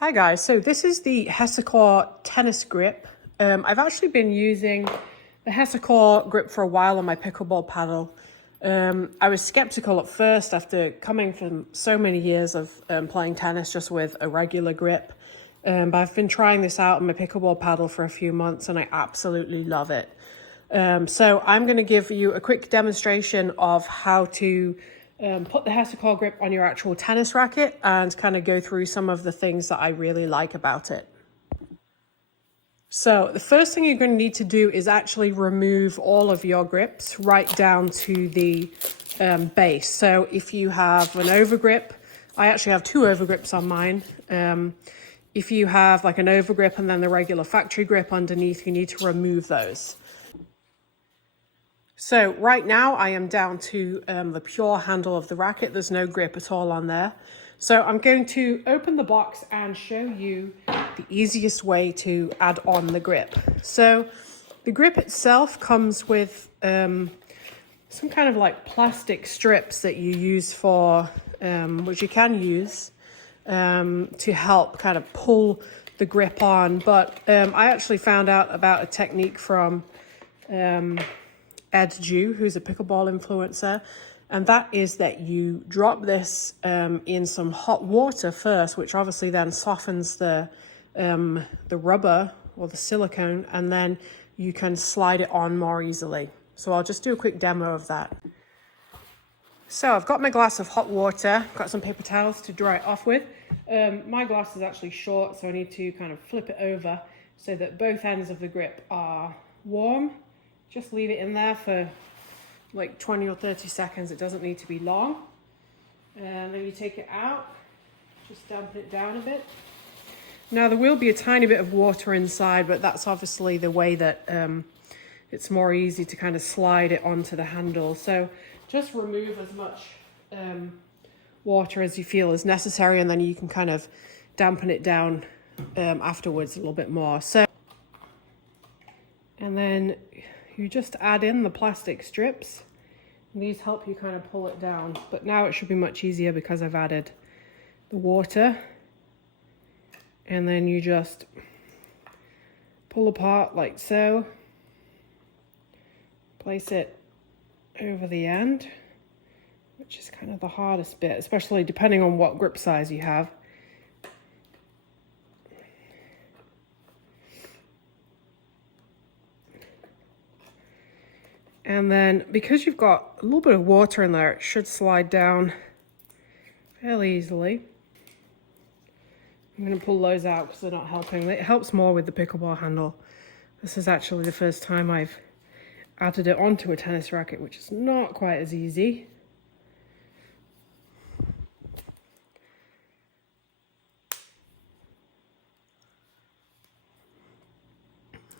Hi guys, so this is the HESACORE tennis grip. I've actually been using the HESACORE grip for a while on my pickleball paddle. I was skeptical at first after coming from so many years of playing tennis just with a regular grip. But I've been trying this out on my pickleball paddle for a few months and I absolutely love it. So I'm going to give you a quick demonstration of how to put the HESACORE grip on your actual tennis racket and kind of go through some of the things that I really like about it. So the first thing you're going to need to do is actually remove all of your grips right down to the base. So if you have an overgrip, I actually have two overgrips on mine. If you have like an overgrip and then the regular factory grip underneath, you need to remove those. So right now I am down to the pure handle of the racket. There's no grip at all on there. So I'm going to open the box and show you the easiest way to add on the grip. So the grip itself comes with some kind of like plastic strips that you use for, which you can use to help kind of pull the grip on. But I actually found out about a technique from Ed Jew, who's a pickleball influencer, and that is that you drop this in some hot water first, which obviously then softens the rubber or the silicone, and then you can slide it on more easily. So I'll just do a quick demo of that. So I've got my glass of hot water, got some paper towels to dry it off with. My glass is actually short, so I need to kind of flip it over so that both ends of the grip are warm. Just leave it in there for like 20 or 30 seconds. It doesn't need to be long. And then you take it out, just dampen it down a bit. Now there will be a tiny bit of water inside, but that's obviously the way that it's more easy to kind of slide it onto the handle. So just remove as much water as you feel is necessary, and then you can kind of dampen it down afterwards a little bit more. And then you just add in the plastic strips. And these help you kind of pull it down. But now it should be much easier because I've added the water. And then you just pull apart like so. Place it over the end, which is kind of the hardest bit, especially depending on what grip size you have. And then because you've got a little bit of water in there, it should slide down fairly easily. I'm going to pull those out because they're not helping. It helps more with the pickleball handle. This is actually the first time I've added it onto a tennis racket, which is not quite as easy.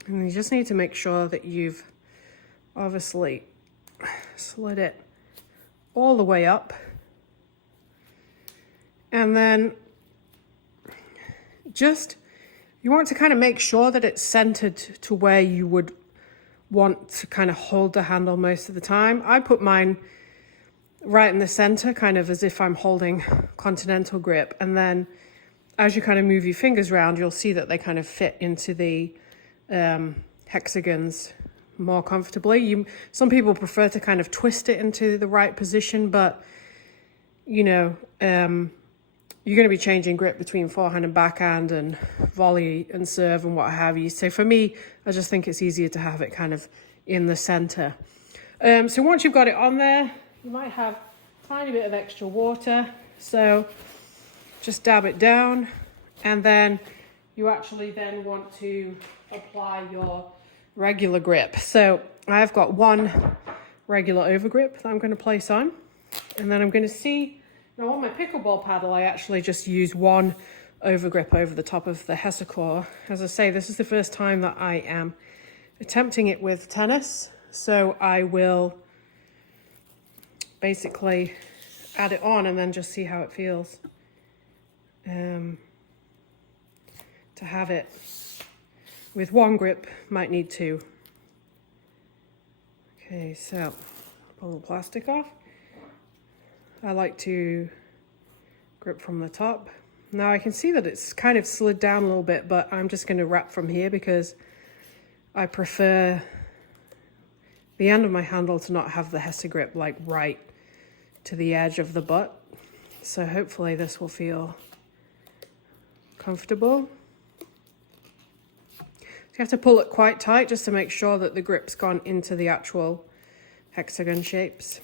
And you just need to make sure that you've obviously slid it all the way up, and then you want to kind of make sure that it's centered to where you would want to kind of hold the handle most of the time. I put mine right in the center, kind of as if I'm holding continental grip, and then as you kind of move your fingers around, you'll see that they kind of fit into the hexagons more comfortably. Some people prefer to kind of twist it into the right position, but you know, you're going to be changing grip between forehand and backhand and volley and serve and what have you. So for me, I just think it's easier to have it kind of in the center. So once you've got it on there, you might have a tiny bit of extra water. So just dab it down, and then you actually then want to apply your regular grip. So I've got one regular overgrip that I'm going to place on, and then I'm going to see, now on my pickleball paddle I actually just use one overgrip over the top of the HESACORE. As I say, this is the first time that I am attempting it with tennis, so I will basically add it on and then just see how it feels. To have it with one grip, might need two. Okay, so pull the plastic off. I like to grip from the top Now I can see that it's kind of slid down a little bit, but I'm just going to wrap from here because I prefer the end of my handle to not have the HESA grip like right to the edge of the butt. So hopefully this will feel comfortable. So you have to pull it quite tight just to make sure that the grip's gone into the actual hexagon shapes.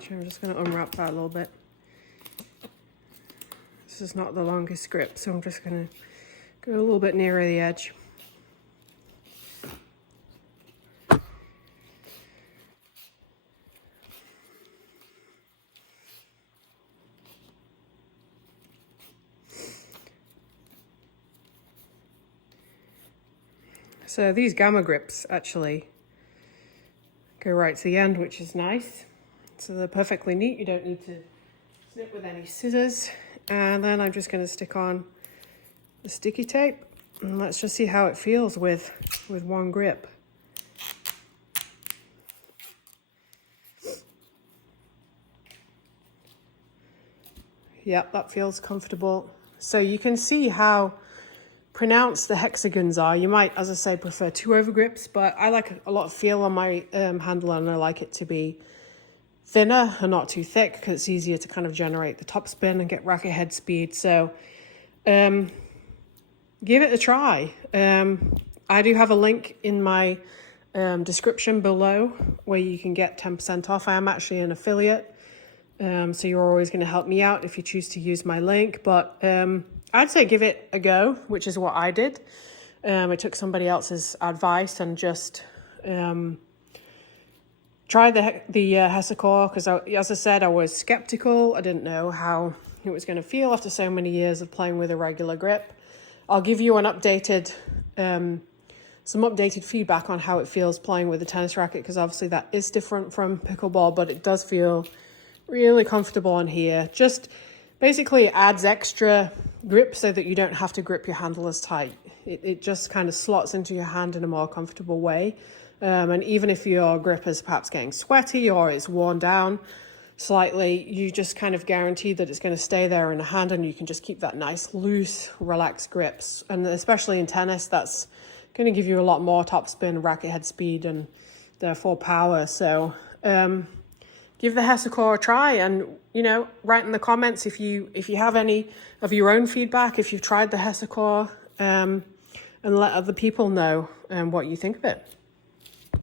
So I'm just going to unwrap that a little bit. This is not the longest grip, so I'm just going to go a little bit nearer the edge. So these gamma grips actually go right to the end, which is nice. So they're perfectly neat. You don't need to snip with any scissors. And then I'm just going to stick on the sticky tape, and let's just see how it feels with one grip. Yep, that feels comfortable. So you can see how pronounced the hexagons are. You might, as I say, prefer 2 over grips, but I like a lot of feel on my handle, and I like it to be thinner and not too thick because it's easier to kind of generate the top spin and get racket head speed. So give it a try. I do have a link in my description below where you can get 10% off. I am actually an affiliate, so you're always going to help me out if you choose to use my link. But I'd say give it a go, which is what I did. I took somebody else's advice and just tried the HESACORE because, as I said, I was skeptical. I didn't know how it was going to feel after so many years of playing with a regular grip. I'll give you an updated, some updated feedback on how it feels playing with a tennis racket, because obviously that is different from pickleball, but it does feel really comfortable on here. Just basically adds extra grip so that you don't have to grip your handle as tight. It just kind of slots into your hand in a more comfortable way. And even if your grip is perhaps getting sweaty or it's worn down slightly, you just kind of guarantee that it's going to stay there in the hand, and you can just keep that nice, loose, relaxed grips. And especially in tennis, that's going to give you a lot more topspin, racket head speed, and therefore power. So give the HESACORE a try, and write in the comments if you have any of your own feedback, if you've tried the HESACORE, and let other people know what you think of it.